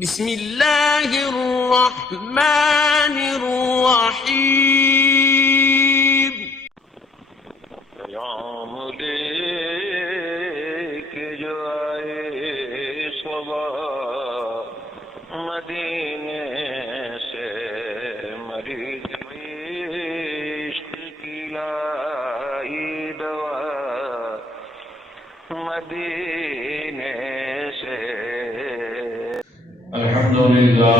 بسم اللہ الرحمن الرحیم پیام لے کے جو آئے صبح مدینے سے مریض عشق کی لائی دوا مدینے سے الحمدللہ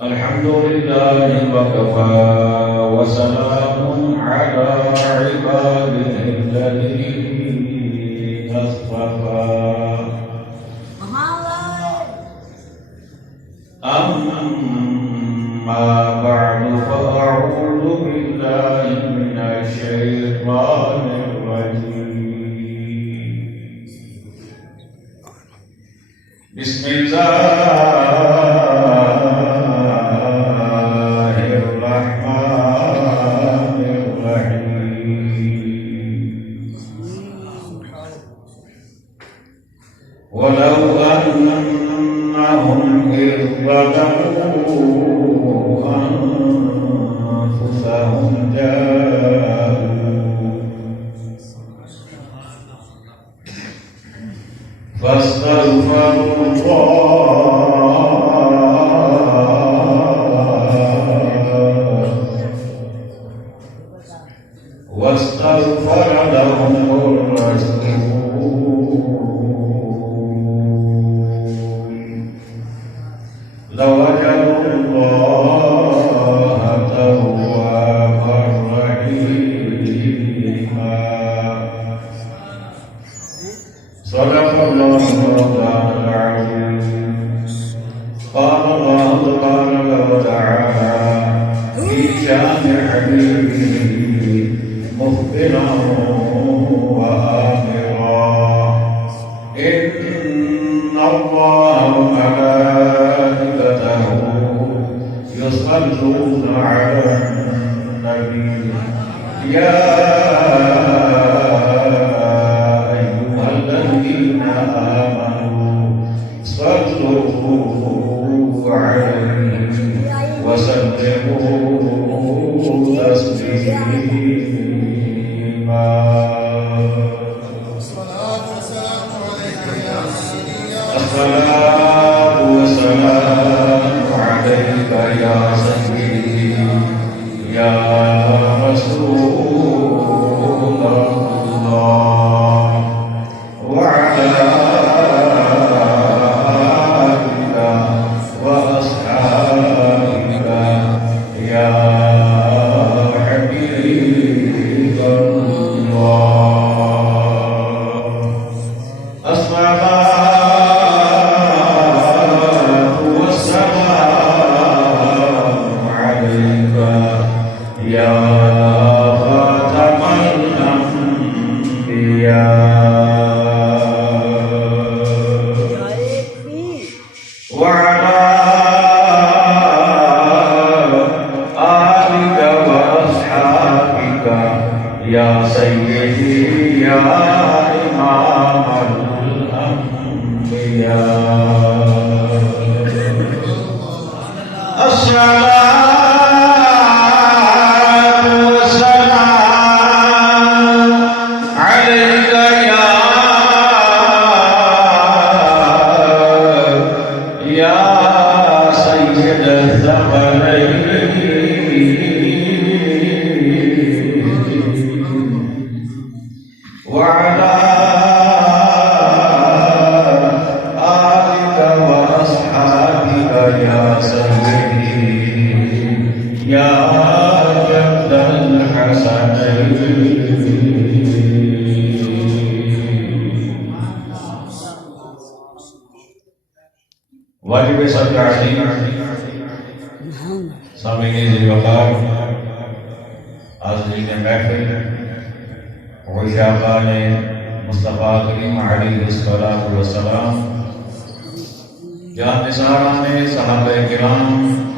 الحمدللہ وکفى وسلام على عباده الذين اصطفى أما بعد فأعوذ بالله من الشيطان الرجيم بسم الله الرحمن الرحيم ولو أنهم إذ ظلموا أنفسهم فاستغفروا الله واستغفر لهم الرسول لوجدوا الله توابا رحيما صدق الله العظيم قال الله تبارك وتعالى في شان حبيبه مخبرا وآمرا إن الله وملائكته يصلون على النبي يا أيها الذين آمنوا صلوا عليه وسلموا تسليما الصلاة والسلام عليك يا سيدي يا رسول الله وعلى آلك وأصحابك يا حبيب الله الصلاة والسلام عليك يا خاتم الأنبياء وعلى آلك وأصحابك يا سيدي يا إمام الأنبياء الصلاة والسلام عليك يا سيد الثقلين وعلى آلك وأصحابك يا سيدي يا جد الحسنين واجب صدر عظیم سامعین ذی وقار حاضرین محفل عشاقان مصطفیٰ کریم علیہ الصلوۃ والسلام جان نثاران صحابہ کرام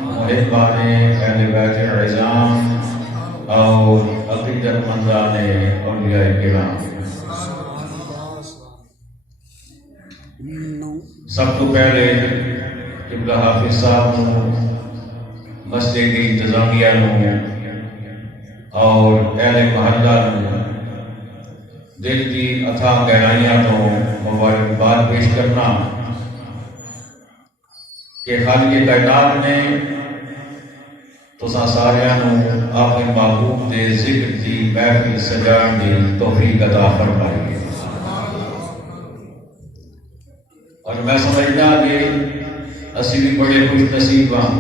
محبان اہل بیت العظام اور عقیدت مندان اولیاء کرام سب تو پہلے قبلہ حافظ صاحب نو، مسجد کی انتظامیہ نو اور اہل محلہ نو دل کی اتھاہ گہرائیاں تو مبارکباد پیش کرنا کہ خالق کائنات نے تساں ساریاں نو اپنے محبوب دے ذکر دی محفل سجان دی توفیق عطا فرمائی ہے۔ اور میں سمجھنا کہ اسی بھی بڑے خوش نصیب ہاں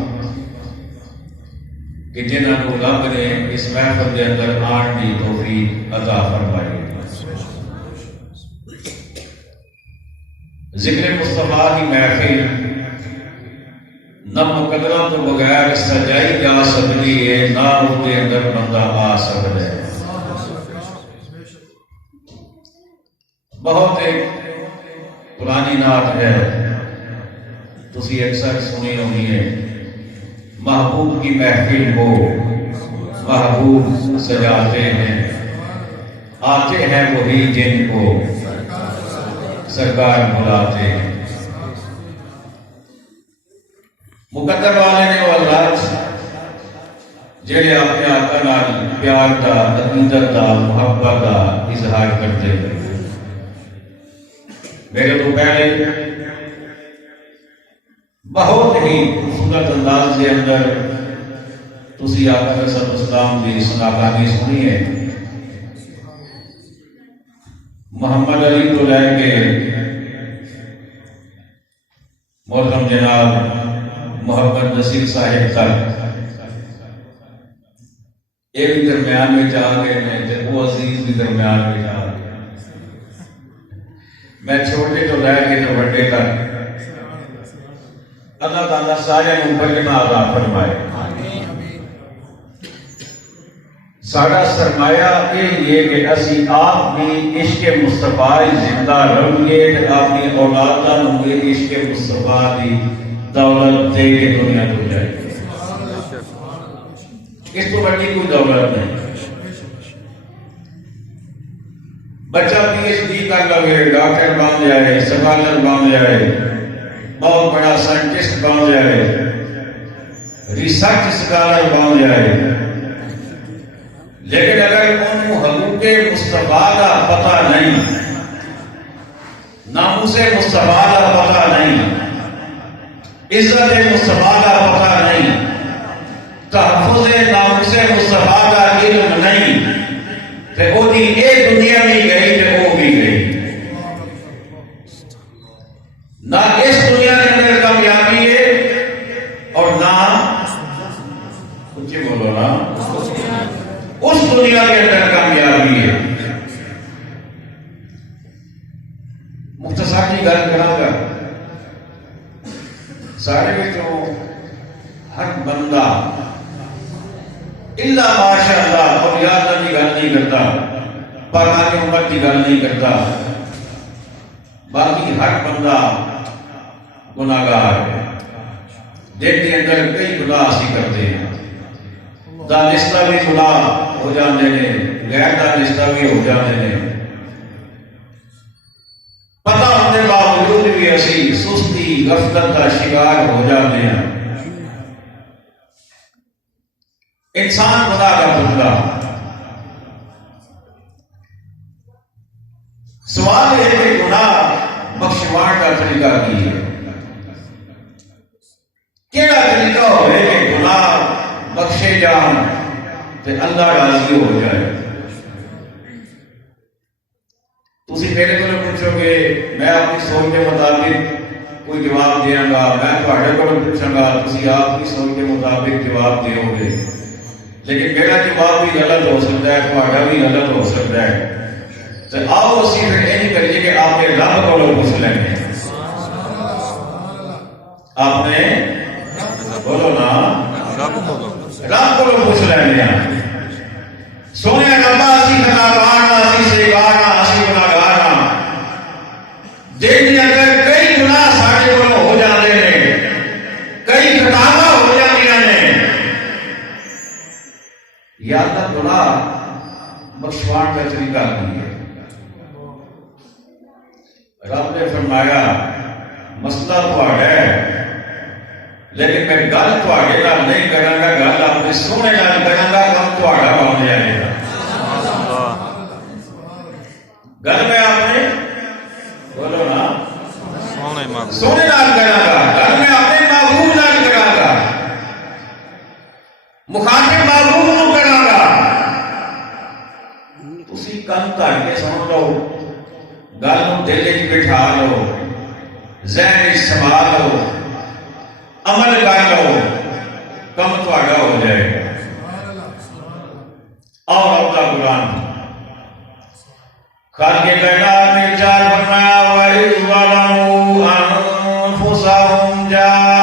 کہ جنہاں کو رب نے اس محفل دے اندر آن دی توفیق عطا فرمائی ہے۔ ذکر مصطفیٰ کی محفل نہ مقدرہ تو بغیر سجائی جا سکتی ہے، نہ اس کے اندر بندہ آ سکتا ہے۔ بہت ایک پرانی نعت ہے، تسی اکثر سنی ہونی ہے، محبوب کی محفل ہو محبوب سجاتے ہیں، آتے ہیں وہی جن کو سرکار بلاتے ہیں۔ مقدر والے نے وہ لفظ جڑے اپنے آقا نال پیار دا، عقیدت دا، محبت دا اظہار کرتے ہیں۔ میرے تو پہلے بہت ہی خوبصورت انداز کے اندر تسی آقا صلی اللہ علیہ وسلم کی سناکانی سنی ہے۔ محمد علی تو لے کے محترم جناب محمد نصیر صاحب تک یہ بھی درمیان میں آ گئے ہیں، وہ عزیز بھی درمیان میں آ گئے۔ میں چھوٹے تو لے کے تو بڑے تک اللہ تعالیٰ سارے بچنا عطا فرمائے۔ سارا سرمایہ یہ کہ اسی آپ کی عشق مصطفیٰ زندہ رہیے، اپنی اولاداں نوں عشق مصطفیٰ کی دولت دے کے دنیا کو جائے۔ اس تو بڑی کوئی دولت نہیں۔ بچہ پی ایچ ڈی کر لگے، ڈاکٹر بن جائے، سکالر بن جائے، بہت بڑا سائنٹسٹ بن جائے، ریسرچ سکالر بن جائے، لیکن اگر انہوں حقوق مصطفیٰ کا پتہ نہیں، ناموس مصطفیٰ کا پتہ نہیں، عزت مصطفیٰ کا پتہ نہیں، تحفظ ناموس مصطفیٰ کا علم نہیں، تو وہ دی ایک دنیا بھی گئی تو وہ بھی گئی۔ نہ اس دنیا کے اندر کامیابی ہے اور نہ کچھ بولو نا اس دنیا کے اندر کامیابی ہے۔ مختصر کی گل کرا گا، سارے بچوں ہر بندہ الا ماشاء اللہ اولیاء کی گل نہیں کرتا، پاکان امت کی گل نہیں کرتا، باقی ہر بندہ گناہگار ہے۔ دل کے اندر کئی گناہ اسی کرتے ہیں، دانستہ بھی گناہ ہو جاتے ہیں، غیر دانستہ بھی ہو جاتے ہیں، پتہ ہونے باوجود بھی اسی سستی غفلت کا شکار ہو جاتے ہیں۔ انسان خدا کا بندہ، سوال ہے کہ گناہ بخشوان کا طریقہ کی ہے، کیڑا طریقہ ہوئے کہ گناہ بخشے جان تے اللہ راضی ہو جائے۔ تسی میرے کو پوچھو گے، میں اپنی سوچ کے مطابق کوئی جواب دیا گا، میں تھوڑے کو پوچھوں گا، تسی آپ کی سوچ کے مطابق جواب دیو گے، لیکن میرا جواب بھی غلط ہو سکتا ہے، تھوڑا بھی غلط ہو سکتا ہے۔ تو آؤ اسی پھر یہ نہیں کریے کہ آپ نے رب کو پوچھ لیں گے، آپ نے بولو نا رب کو پوچھ لیں گے۔ سونے ربا اسی گناہگار اسی سیگار اسی گناہگار جن کے اندر کئی گناہ سارے کو ہو جاتے ہیں، کئی خطاواں ہو جاتی ہیں، یا اللہ گناہ بخشوان کا طریقہ نہیں ہے۔ رب نے فرمایا مسئلہ تھوڑا ہے لیکن میں گل تھوڑے نال نہیں کراں گا، گل اپنے سونے نال کراں گا، کم تھوڑا بن جائے گا۔ گل میں اپنے بولو نا سونے نال کراں گا، گل میں اپنے محبوب نال کراں گا، مخاطب محبوب نو کراں گا۔ تسی کم کر کے سن لو، گل نو دل وچ بٹھا لو، ذہن وچ سنبھال لو، عمل کر لو، کم تھوڑا ہو جائے گا۔ اور اپنا قرآن خالق کائنات نے ارشاد فرمایا وَإِذْ ظَلَمُوا أَنفُسَهُمْ جَاءُوكَ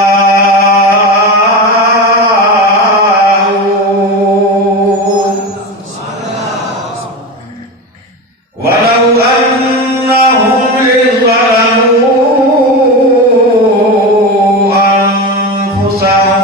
وَلَوْ أَنَّهُمْ إِذْ ظَلَمُوا أَنفُسَهُمْ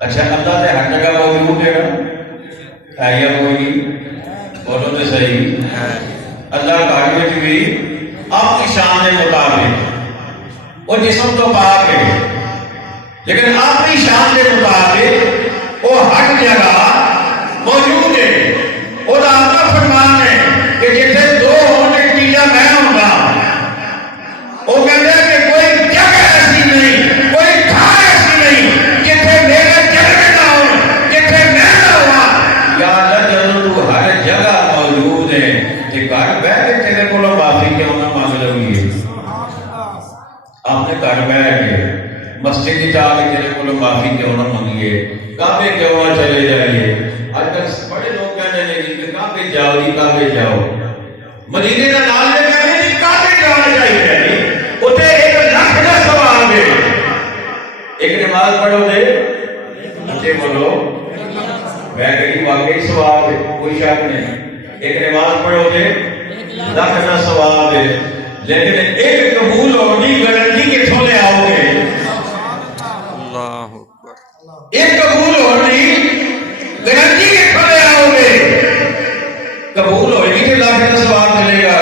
اچھا اللہ تے ہر جگہ موجود ہے نا، ہے یا کوئی؟ بولو تو صحیح ہے۔ اللہ گھر میں بھی اپنی شان کے مطابق وہ جسم تو پاک ہے، لیکن اپنی شان کے مطابق وہ ہر جگہ موجود ہے۔ وہ اپنا فرمان ہے کہ جتنے دو ہونے چیزاں میں ہوں گا، وہ کہتے ہیں کہ کوئی جگہ ایسی نہیں، کوئی تھا ایسی نہیں جتنے میرے جلوے نہ ہو، جتنے میں نہ ہوا۔ یا اللہ جب تو ہر جگہ موجود ہے کہ گھر بیٹھ کے تیرے کو معافی کیوں نہ مانگ لگی ہے؟ آپ نے گھر بیٹھ کے مسجد کی جا کے تیرے کو معافی کیوں نہ مانگیے؟ کعبے کیوں نہ چلے جائیے؟ آج کل بڑے لوگ کہنے لگے کہ کعبے جاؤ جی، کعبے جاؤ، مدینے کا نام لے کر جی کعبے جانا چاہیے، اتنے 1,00,000 کا ثواب ہے۔ ایک نماز پڑھو دے اچھے بولو، میں کہیں واقعی ثواب ہے، کوئی شک نہیں۔ ایک نماز پڑھو دے 1,00,000 کا ثواب ہے، لیکن ایک قبول ہونے گارنٹی کتوں لے آؤ گے؟ اللہ اکبر۔ ایک قبول ہونے گارنٹی کتوں لے آؤ گے؟ قبول ہوئے گی تو 1,00,000 کا ثواب ملے گا،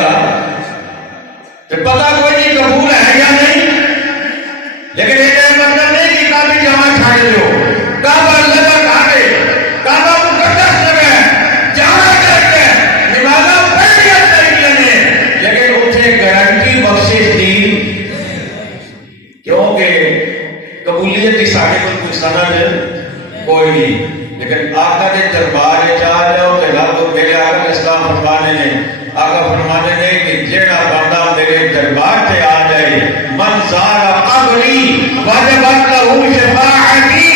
تو پتا کوئی نہیں قبول ہے یا نہیں، لیکن یہ مطلب نہیں کہ کعبے جہاں چھاڑ دو۔ کعبہ اللہ کا گھر ہے، کعبہ مقدس جگہ ہے، جہاں جاتے ہیں نمازاں پڑھنی چاہیے، لیکن اتنے گارنٹی بخشش دی، کیونکہ قبولیت کی ساڑھے پر کوئی سند کوئی نہیں۔ لیکن آقا کے دربار میں آ جاؤ تو رب کو میرے آقا اسلام فرمانے نے، آقا فرمانے نے کہ جیڑا بندہ میرے دربار سے آ جائے، من زار قبری وجبت لہ شفاعتی،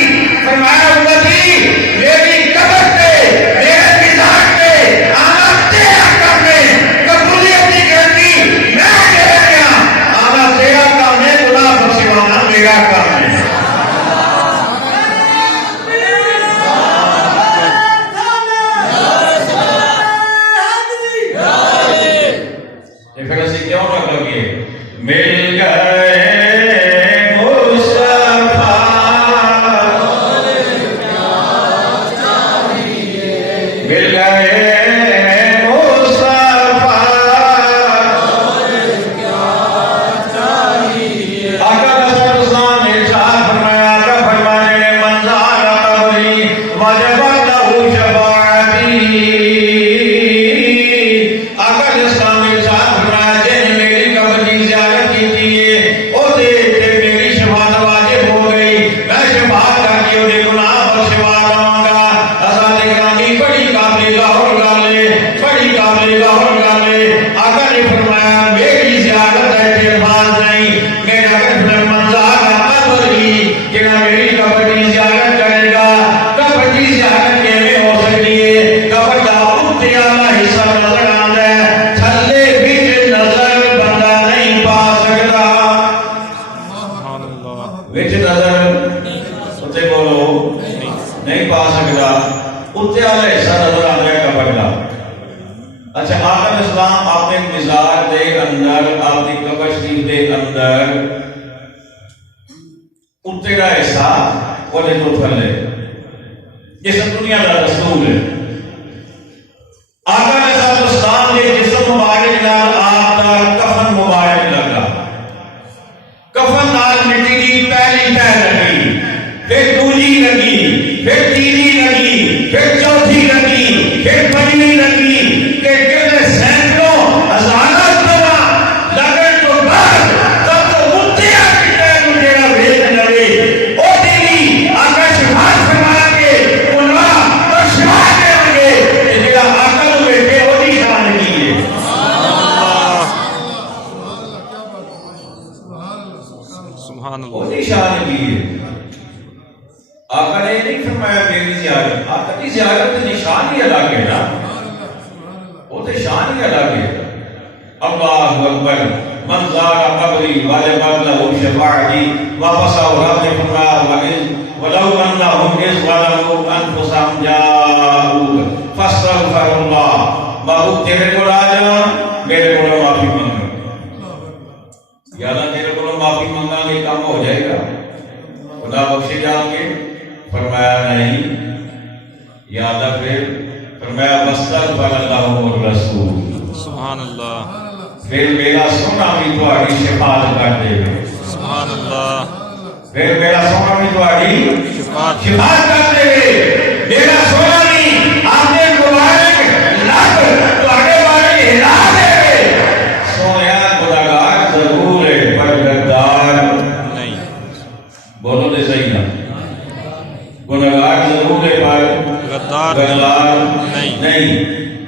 فرمایا امتی میری قبر پہ، میرے مزاج پہ آنا تیرا کام ہے، قبولیت کی گارنٹی میں دے رہا، آنا تیرا کام ہے، گناہ بخشوانا میرا کام ہے۔ پھر اسی کیوں نہ کہیے مل گئے مصطفیٰ، مل گئے مصطفیٰ، آقا رسول اللہ نے ارشاد فرمایا، آقا فرمانے نے من زار قبری وجبت لہ شفاعتی، آقا اسلام نے ارشاد فرمایا جن میری قبر کی زیارت کی تھی وہ دیکھتے میری شفاعت واجب ہو گئی، میں شفاعت کر کے انہیں گناہ بخشوا دوں گا۔ حضرت گرامی بڑی قابل غور گالے، بڑی قابل غور گالے، آقا نے فرمایا میری زیارت ایسے الفاظ نہیں، میرا قبر منظار قبر ہی جنہا میری قبر کی زیارت کرے گا، قبر کی زیارت کے میں ہو سکتی ہے، قبر کا اتنے آلہ حصہ نظر آتا ہے، تھلے بچ نظر بندہ نہیں پا سکتا، بچ نظر اتنے بولو نہیں پا سکتا، اتنے آلہ حصہ نظر آتا ہے قبر کا۔ اچھا آقا اسلام اپنے مزار دے اندر، اپنی قبر شریف دے اندر اتنے کا حصہ وہ نے تو تھلے، اس دنیا کا رسول ہے۔ آقا علیہ السلام نے جسم مبارک نال آپ کا کفن مبارک لگا، کفن نال مٹی کی پہلی تہ لگی، پھر دوسری لگی، پھر تیسری لگی، پھر چوتھی لگی، پھر پنجویں لگی، کہ کہتے سینکڑوں ہزاروں طرح لگن تو بعد تب تو اتنے آتی تہ مجھے بھیج لگے، او دیلی آقا شفاعت فرما کے انواع اور شفاعت دے ہوں گے کہ جیڑا آقا نو بیٹھے وہ نہیں شان کی ہے۔ سبحان وہ اللہ۔ نہیں شان کی ہے۔ آقا نے یہ نہیں فرمایا میری زیارت، آقا کی زیارت نشان ہی الگ ہے نا، وہ تو شان ہی الگ ہے۔ اللہ اکبر، من زار قبری وجبت لہ شفاعتی، واپس آؤ رب نے فرمایا وَلَوْ أَنَّهُمْ إِذْ ظَلَمُوا أَنفُسَهُمْ جَاءُوكَ فَاسْتَغْفَرُوا اللَّهَ، محبوب تیرے کو آ جاؤ میرے کو معافی مانگو، یا اللہ تیرے کو معافی مانگا گے کام ہو جائے گا، خدا بخشے جاؤ گے، فرمایا نہیں، یاد ہے فرمایا واستغفر اللہ والرسول، سبحان اللہ، پھر میرا سونا بھی تہاڈی شفاعت کر دے گا، سبحان اللہ، پھر میرا سونا بھی تہاڈی شفاعت شفاعت کر دے گا، میرا سونا نہیں آپ نے مبارک لب تہاڈے بارے ہلا دے گا، سویا گناہگار ضرور ہے پر غدار نہیں، بولو دے صحیح نا، گناہگار ضرور ہے پر غدار غدار نہیں،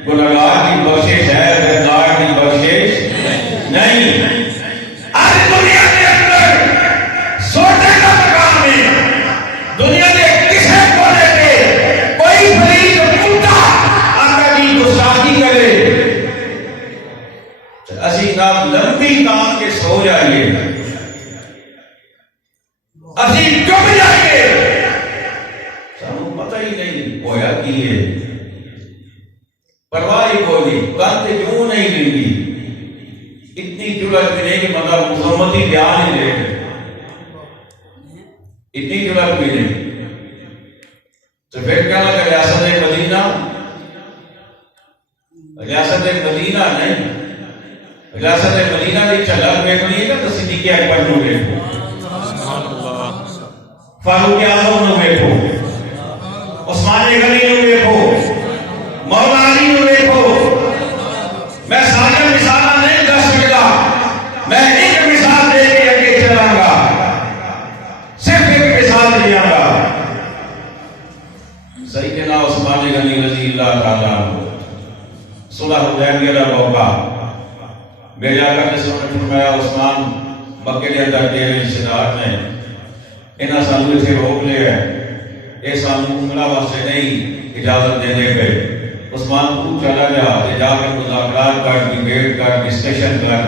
گناہگار کی بخشش ہے، غدار کی بخشش نہیں۔ آج دنیا کے اندر سوچنے کا مقام ہے، دنیا کے کسی کونے پہ کوئی فریق ملتا آقا کی گستاخی کرے اسی نام لمبی تان کے سو جائیے، اسی ڈوب جائیے، سانو پتہ ہی نہیں ہویا کی ہے، پرواہ ہی کوئی بات کیوں نہیں لیندی، اتنی جرأت بھی نہیں کہ مطلب مذمتی بیان ہی لے، اتنی جرأت بھی نہیں، تو پھر کیا لگا ریاست مدینہ، ریاست مدینہ نہیں، ریاست مدینہ کی چلک دیکھنی ہے تو صدیق اکبر نو دیکھو، سبحان اللہ، فاروق اعظم نو دیکھو، عثمان غنی نو دیکھو، مولا علی نو دیکھو، میں ساری مثال نہیں دس سکتا، میں ایک مثال دے کے آگے چلاں گا، صرف ایک مثال دیا گا، سیدنا عثمان غنی رضی اللہ تعالیٰ عنہ، صلح حدیبیہ کا موقع، میرے آقا نے فرمایا عثمان مکے کے اندر تیرے رشتہ دار نے انہاں سانو اتنے روک لیا ہے، اے سانو عمرہ واسطے نہیں اجازت دے دے گئے، عثمان تو چلا جا جا کے مذاکرات کر، ڈیبیٹ کر، ڈسکشن کر،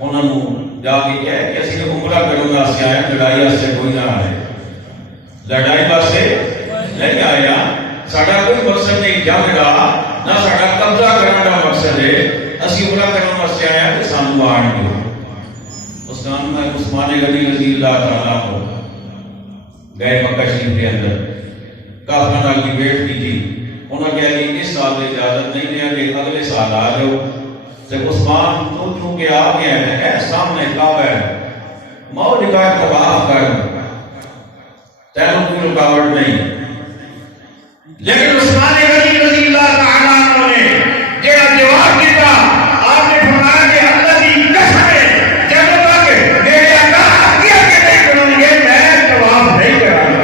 انہوں نے جا کے کہا کہ اسی نے عمرہ کروں گا سے آئے، لڑائی واسطے کوئی نہ آئے، لڑائی واسطے نہیں آیا، ساڈا کوئی مقصد نہیں جنگ کا، نہ ساڈا قبضہ کرنے کا مقصد ہے، اسی عمرہ کرنے واسطے آیا کہ سانو آن گے۔ عثمان غنی رضی اللہ تعالیٰ عنہ گئے مکہ شریف کے اندر، کافروں نال ڈیبیٹ کی تھی، انہوں نے کہا کہ اس سال میں اجازت نہیں دیا کہ اگلے سال آ جاؤ، جب عثمان تو چونکہ آ گیا ہے، اے سامنے کعبہ ہے، ماؤ نکاح طواف کر، تینوں کوئی رکاوٹ نہیں، لیکن عثمان غنی رضی اللہ تعالیٰ عنہ نے جڑا جواب دیتا، آپ نے فرمایا کہ اللہ کی قسم ہے جب تک میرے آقا آگے آگے نہیں کریں گے میں طواف نہیں کراں گا،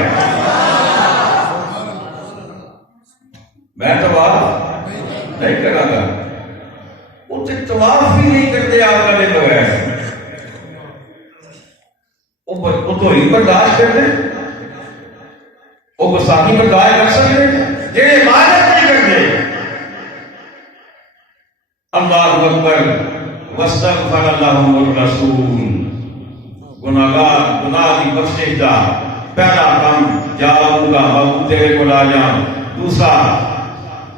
میں طواف نہیں کراں گا، وہ طواف بھی نہیں کرتے آقا نے بغیر، وہ تو ہی برداشت کرتے، وہ گستاخی برداشت کر سکتے جڑے عبادت نہیں کرتے۔ اللہ اکبر، واستغفر اللہ الرسول، گناہ کی بخشش کا پہلا کام جاؤں گا بابو تیرے کو لا جاؤں، دوسرا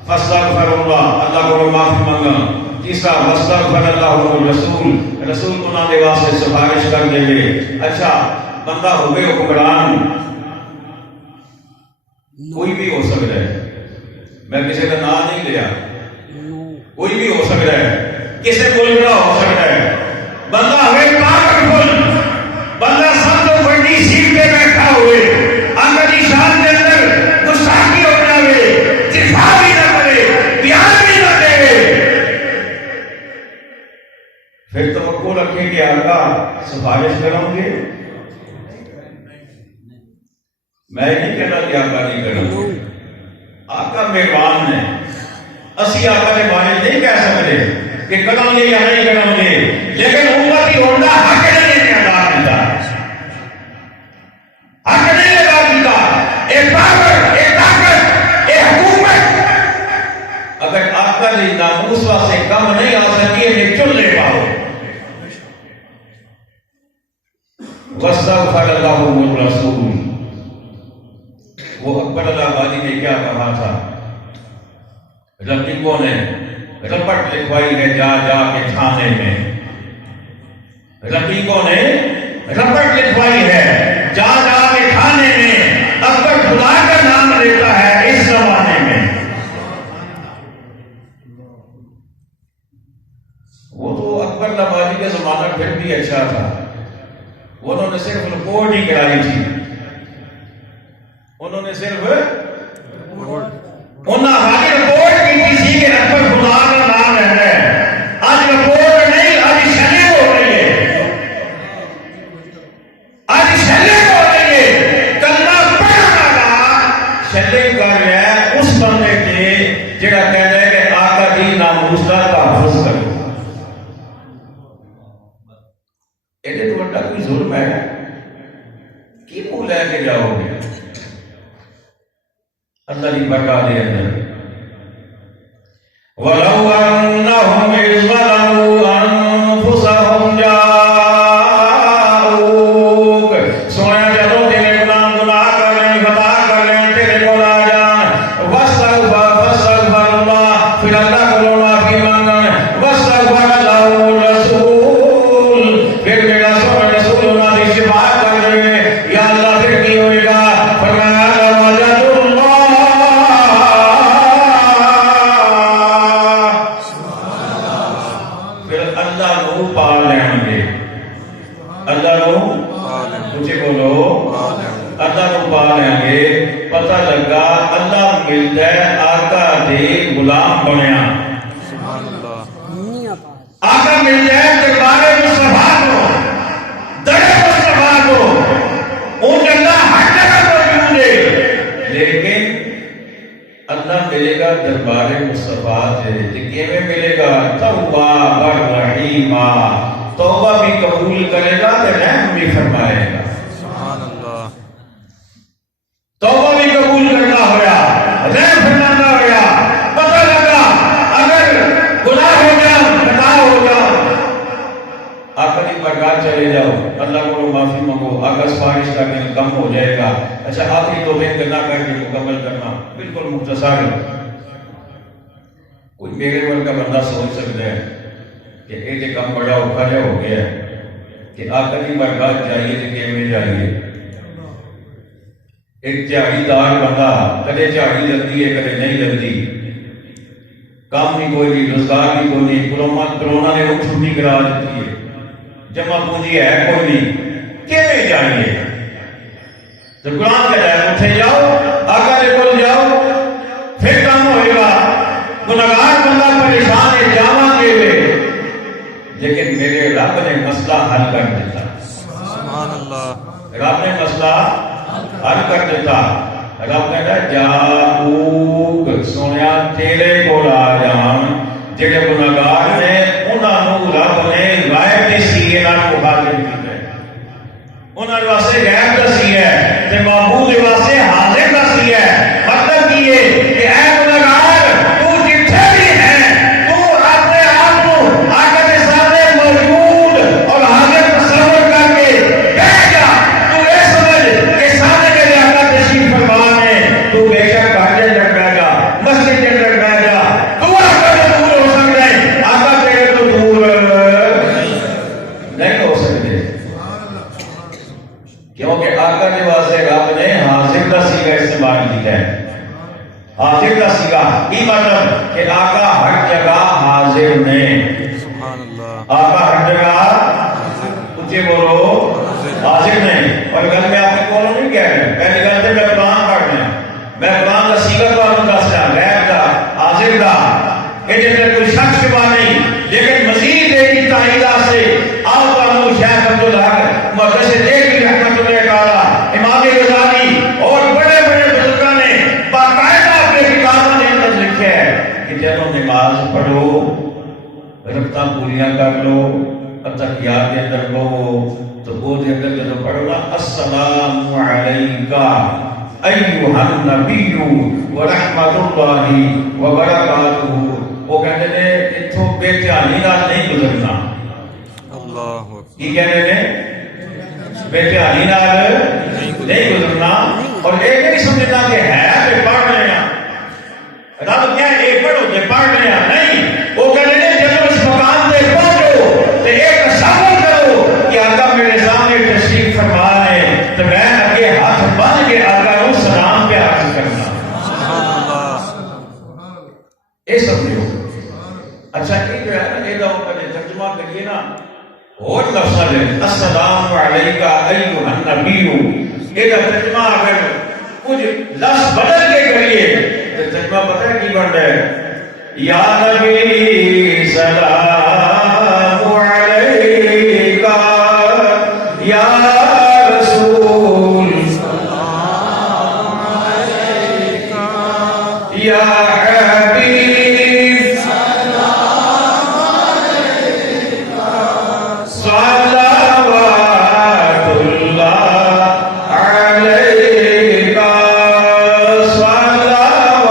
فاستغفر اللہ، اللہ کو معافی مانگا، تیسرا واستغفر اللہ الرسول، رسول گناہ کے واسطے سفارش کر دے گے۔ اچھا بندہ ہوئے حکمران، کوئی بھی ہو سکتا ہے، میں کسی کا نام نہیں لیا، کوئی بھی ہو سکتا ہے، کسی ملک کا ہو سکتا ہے، بندہ ہوئے پاکل، بندہ سب تو بڑی سیٹ پہ بیٹھا ہوئے، آقا کی شان کے اندر گستاخی ہو جاوے، دفاع بھی نہ کرے، بیان بھی نہ دے، پھر توقع رکھے کہ آقا سفارش کروں گے، میں نہیں کہتا کہ آقا نہیں کروں گے، آقا مہربان ہے، اسی آقا کے بارے نہیں کہہ سکتے کہ کروں گے یا نہیں کروں گے، لیکن امتی ہونا حق نہیں ادا کیتا، حق نہیں ادا کیتا، ایک طاقت، ایک طاقت، ایک حکومت اگر آقا کی ناموس واسطے کم نہیں آ سکی ہے چن لے پاؤ۔ واستغفر اللہ الرسول، وہ اکبر آبادی نے کیا کہا تھا، رفیقوں نے رپٹ لکھوائی ہے جا جا کے تھانے میں، رفیقوں نے رپٹ لکھوائی ہے جا جا کے تھانے میں، اکبر خدا نہیں کرائی تھی، انہوں نے صرف انہاں خالی رپورٹ کی تھی کہ اکبر خدا کا نام ہے. آج رپورٹ نہیں، آج شلے ہو رہی ہے، آج شلے ہو رہی ہے. کلمہ پڑھنا کا شلے کر رہا ہے اس بندے کے جڑا کہتا ہے کہ آقا دی ناموس کا تحفظ کرو. یہ تو بڑا کوئی ظلم ہے، کی منہ لے کے جاؤ گے اللہ کی برکات دے اندر. وَلَوْ أَنَّهُمْ إِذْ ظَلَمُوا أَنفُسَهُمْ جَاءُوكَ سویا جدوں تیرے گناہ کر لیں، خطا کر لیں، تیرے کو آ جان فاستغفر اللہ، پھر اللہ کو معافی مانگن، واستغفر لهم الرسول، پھر میرا سونا رسول اللہ کی شفاعت کر دے یا اللہ پھر کی ہوئے گا. فرمایا پتہ لگا اللہ ملتا ہے آقا دے غلام بنیا. آقا ملتا ہے دربار مصطفیٰ کو، در مصطفیٰ کو، ان اللہ ہر جگہ موجود ہے. لیکن اللہ ملے گا دربار مصطفیٰ سے کیویں ملے گا؟ تواب الرحیمہ، توبہ بھی قبول کرے گا تو رحم بھی فرمائے گا. توبہ بھی قبول کرنا ہویا، رحم فرمانا ہویا. پتہ لگا اگر گناہ ہو جاؤ، خطا ہو جاؤ، آقا کی برکات چلے جاؤ، اللہ کو معافی مانگو، آقا سفارش کا دن کم ہو جائے گا. اچھا آخری توبہ کرنا کر کے مکمل کرنا بالکل مختصر. کوئی میرے ورگا بندہ سوچ سکتا ہے کہ یہ کام بڑا اوکھا جا ہو گیا ہے کہ آقا کی برکات چاہیے تو کیویں چاہیے. ایک جھاڑی دار بندہ کدے جھاڑی لگتی ہے کدے نہیں لگتی، کام بھی کوئی نہیں، روزگار بھی کوئی نہیں، کرونا نے وہ چھٹی کرا دیتی ہے، جمع پونجی ہے کوئی نہیں، کیویں جائیے؟ تو قرآن کہتا ہے اٹھے جاؤ، آقا کے کول جاؤ، پھر کام ہوئے گا. گناہگار بندہ پریشان ہے جاواں گے ہوئے، لیکن میرے رب نے مسئلہ حل کر دیتا. سبحان اللہ. رب نے مسئلہ حل کر دیتا. رب کہتا جاؤک سونیا تیرے کول آ جان جڑے گناہگار نے، انہاں نوں رب نے غائب کے سیے نال مخاطب کیتا ہے، انہاں دے واسطے غائب دسی ہے تے معبود دے واسطے حاضر دسی ہے. مطلب کی ہے کہ اے گناہگار تو جتھے بھی ہے تو اپنے آپ کو آقا کے سامنے موجود اور حاضر تصور کر کے بیٹھ جا. تو یہ سمجھ کہ سامنے کے آقا تشریف فرما ہے، تو بے شک گھر کے اندر بیٹھ جا، مسجد کے اندر بیٹھ جا. تو آقا سے دور ہو سکتا ہے، آقا تیرے تو دور نہیں ہو سکتے، کیونکہ آقا کے واسطے رب نے حاضر کا سیگا استعمال کیا ہے. حاضر کا سیگا یہ مطلب کہ آقا ہر جگہ حاضر نے. سبحان اللہ. آقا ہر جگہ اونچے بولو حاضر نہیں. اور گل میں آپ کو نہیں کہہ رہے، پہلی گل تو میں قرآن پڑھنا ہے، میں قرآن کا سیگا کو دسنا غیب کا حاضر کا، یہ اندر کوئی شک شبہ نہیں. لیکن مزید ایک تائید سے آؤ تو شیخ عبد الحق محدث دہلوی رحمۃ اللہ تعالی، امام غزالی اور بڑے بڑے بزرگوں نے باقاعدہ اپنے کتابوں کے اندر لکھا ہے کہ جب نماز پڑھو، رکعتاں پوریاں کر لو، تحیات کے اندر ہو تو وہ دے اندر جب پڑھو نا السلام علیکہ ایھا النبی ورحمۃ اللہ وبرکاتہ، وہ کہتے ہیں اتھوں بے دھیانی نال نہیں گزرنا. اللہ کی کہتے ہیں بے دھیانی نال نہیں گزرنا. اور یہ نہیں سمجھنا کہ ہے کہ پڑھ رہے ہیں، رب کیا ایک پڑھو کہ پڑھ رہے ہیں، نہیں. وہ کہتے ہیں جب اس مقام پہ پہنچو تو ایک تصور کرو کہ آقا میرے سامنے تشریف فرما ہے تو میں اگے ہاتھ بن کے آقا کو سلام پہ عرض کرنا. سبحان اللہ. یہ سمجھو. اچھا یہ جو ہے نا یہ ترجمہ کریے نا اور لفظ ہے السلام علیکہ ایھا النبی، یہ ترجمہ اگر کچھ لفظ بدل کے کریے تو ترجمہ پتہ ہے کی بن رہا ہے؟ یا نبی سلام علیکہ، یا رسول سلام علیکہ، یا حبیب سلام علیکہ، صلوات اللہ علیکہ، صلوات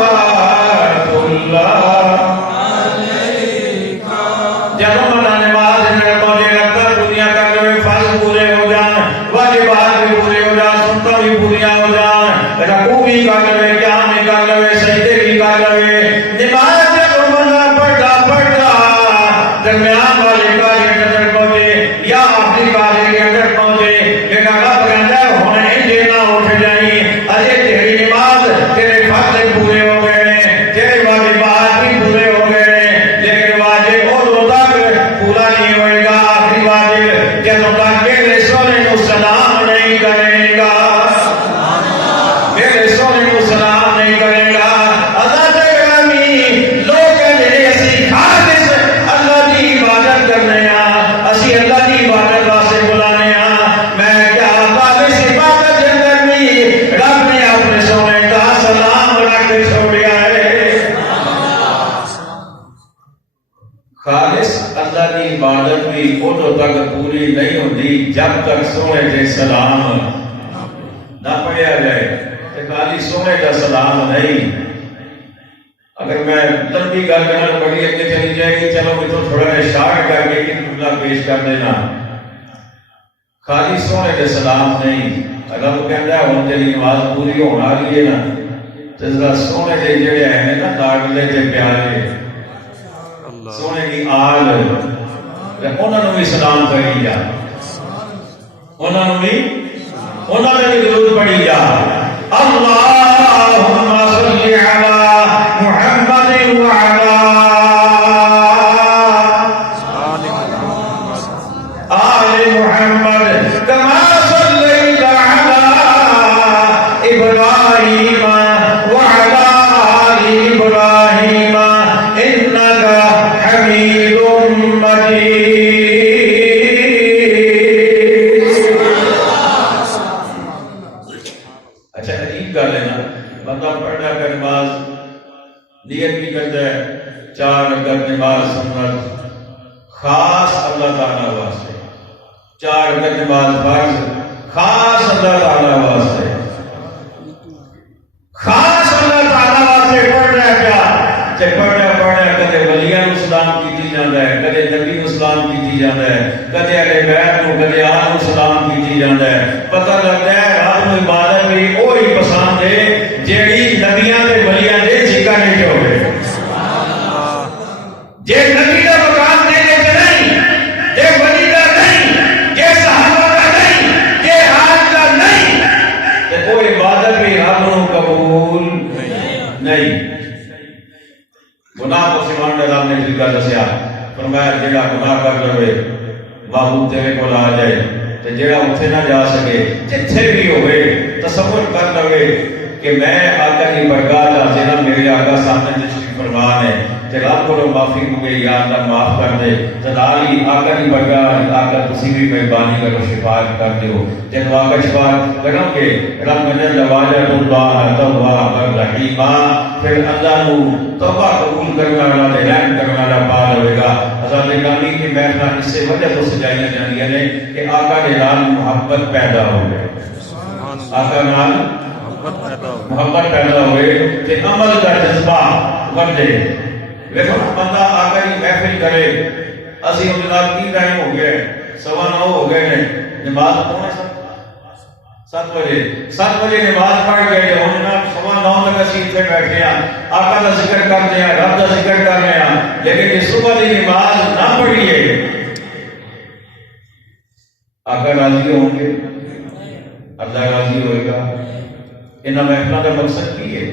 اللہ علیکہ۔ جب ہمارا نماز میں پہنچے لگتا دنیا کا جو فرض پورے ہو جان، واجبات بھی پورے ہو جان، سنتیں بھی پوریاں ہو جان، رکوع بھی کر لے، قیام بھی کر لے، سجدے بھی کر لے، نماز جب بندہ پڑھتا درمیان والے کالے کے اندر پہنچے یا آخری کالے کے اندر پہنچے، لیکن رب کہتا ہے ہن انجے نہ اٹھ جائیں، اجے تیری نماز تیرے فرض پورے ہو گئے ہیں، تیرے واجبات بھی پورے ہو گئے ہیں، لیکن واجب ادو تک پورا نہیں ہوئے گا، آخری واجب جدوں تک میرے سونے کو سلام نہیں کرے گا، میرے سونے کو سلام نہیں کرے گا۔ اللہ تعالی لوگ کہتے ہیں اسی خالص اللہ کی عبادت کرنے اسی اللہ کی عبادت واسطے بلانے میں کیا خالص عبادت کے اندر بھی رب نے اپنے سونے کا سلام رکھ چھوڑیا ہے۔ خالص اللہ کی عبادت بھی ادو تک پوری نہیں ہوتی جب تک سونے کے سلام نہ پڑھیا جائے، کہ خالی سونے کا سلام نہیں۔ اگر میں لمبی گل کرنا بڑی اگے چلی جائے گی، چلو میں تو تھوڑا سا شارٹ کر کے ایک جملہ پیش کر دینا۔ خالی سونے کے سلام نہیں، رب کہتا ہے ہن تیری نماز پوری ہونے والی ہے نا، تے ذرا سونے کے جڑے ہیں نا لاڈلے تے پیارے سونے کی آل انہاں نوں بھی سلام کری جا، انہاں نوں بھی درود پڑھی جا۔ اللہم صلی علی محمد وعلی آل محمد کما صلیت علی ابراہیم وعلی آل ابراہیم انک حمید مجید۔ اچھا عجیب گل ہے نا، بندہ پڑھنا کا نماز نیت بھی کرتا ہے، 4 رکعت نماز سنت خاص اللہ تعالیٰ واسطے، 4 رکعت نماز فرض خاص اللہ تعالیٰ واسطے، خاص اللہ تعالیٰ واسطے پڑھ رہا پیا تے پڑھنا کدے ولیاں نوں سلام کیتی جاندا ہے، کدے نبی نوں سلام کیتی جاندا ہے، کدے اہل بیت نوں کدے آل نوں سلام کیتی جاندا ہے۔ پتہ لگتا ہے رب نوں عبادت بھی وہی پسند ہے جیڑی نبیاں تے ولیاں دے ذکر وچ ہوے۔ جے نبی دا مقام دینے تے نہیں، جے ولی دا نہیں، جے صحابہ دا نہیں، جے حال دا نہیں، تے وہ عبادت بھی رب نوں قبول نہیں۔ گناہ پشیمان نے رب نے طریقہ دسیا، فرمایا جیڑا گناہ کر لوے معبود تیرے کول آ جائے، تے جیڑا اتھے نہ جا سکے جتھے بھی ہوئے تصور کر لوے کہ میں آقا کی برگاہ حاضر ہاں، میرے آقا سامنے تشریف فرما ہے، تے رب کو معافی مانگے یا اللہ معاف کر دے، تے نال ہی آقا کی برگاہ آقا تسی بھی مہربانی کرو شفاعت کر دیو، تے آقا شفاعت کرو کہ رب نے لواجہ اللہ تواب الرحیم، پھر اللہ نو توبہ قبول کرنے والا تے رحم کرنے والا پا لے گا۔ حضرت گرامی کی محفل اس سے وجہ تو سجائیاں جاندیاں نے کہ آقا کے نال محبت پیدا ہو گئے، آقا نال محبت پیدا ہوئے تے عمل کا جذبہ بڑھے۔ دیکھو بندہ آقا کی محفل کرے، اسی ہم جناب کی ٹائم ہو گیا ہے، 9:15 ہو گئے نے، نماز پڑھنا 7 بجے نماز پڑھ گئے، ہم جناب 9:15 تک اسی اتنے بیٹھے ہیں، آقا کا ذکر کرتے ہیں، رب کا ذکر کر رہے ہیں، لیکن یہ صبح کی نماز نہ پڑھیے، آقا راضی ہوں گے، اللہ راضی ہوئے گا۔ انہاں محفلوں کا مقصد کی ہے؟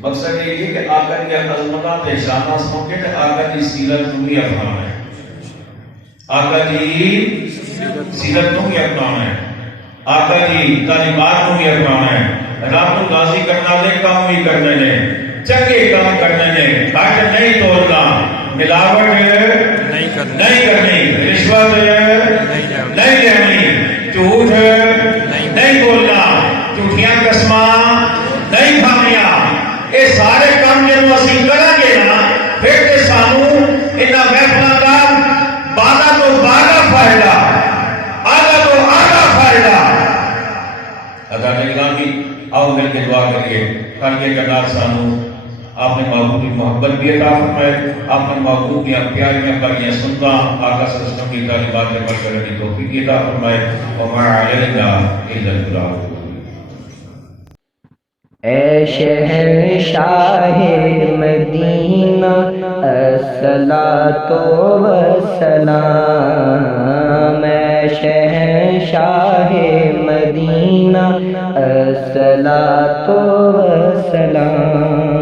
مقصد یہ ہے کہ آقا کی عظمتاں تے شاناں سن کے تے آقا کی سیرت نوں بھی اپنانا ہے، آقا جی سیرت نو بھی اپنانا ہے، آقا جی تعلیمات نو بھی اپنانا ہے، رب کو راضی کرنا دے کام بھی کرنے نے، چنگے کام کرنے نے، گھٹ نہیں توڑنا، ملاوٹ نہیں کرنی، رشوت نہیں لینی، جھوٹ نہیں بولنا، جھوٹیاں قسماں نہیں کھانیاں، یہ سارے کام جب اسی کریں گے نا پھر تے سانو انہاں محفلاں دا بالا تو بالا فائدہ، آگا تو آگا فائدہ۔ اللہ نے غلامی آؤ مل کے دعا کریے، کر کے کرنار سانو آپ نے محبوب کی محبت بھی عطا فرمائے، آپ نے محبوب کی پیاریاں کریاں سنتا آقا صلی اللہ علیہ وسلم کی تعلیمات پر کرنے کی توفیق عطا فرمائے، وما علینا الا البلاغ۔ اے شہنشاہ مدینہ الصلاۃ والسلام، اے شہنشاہ مدینہ الصلاۃ والسلام۔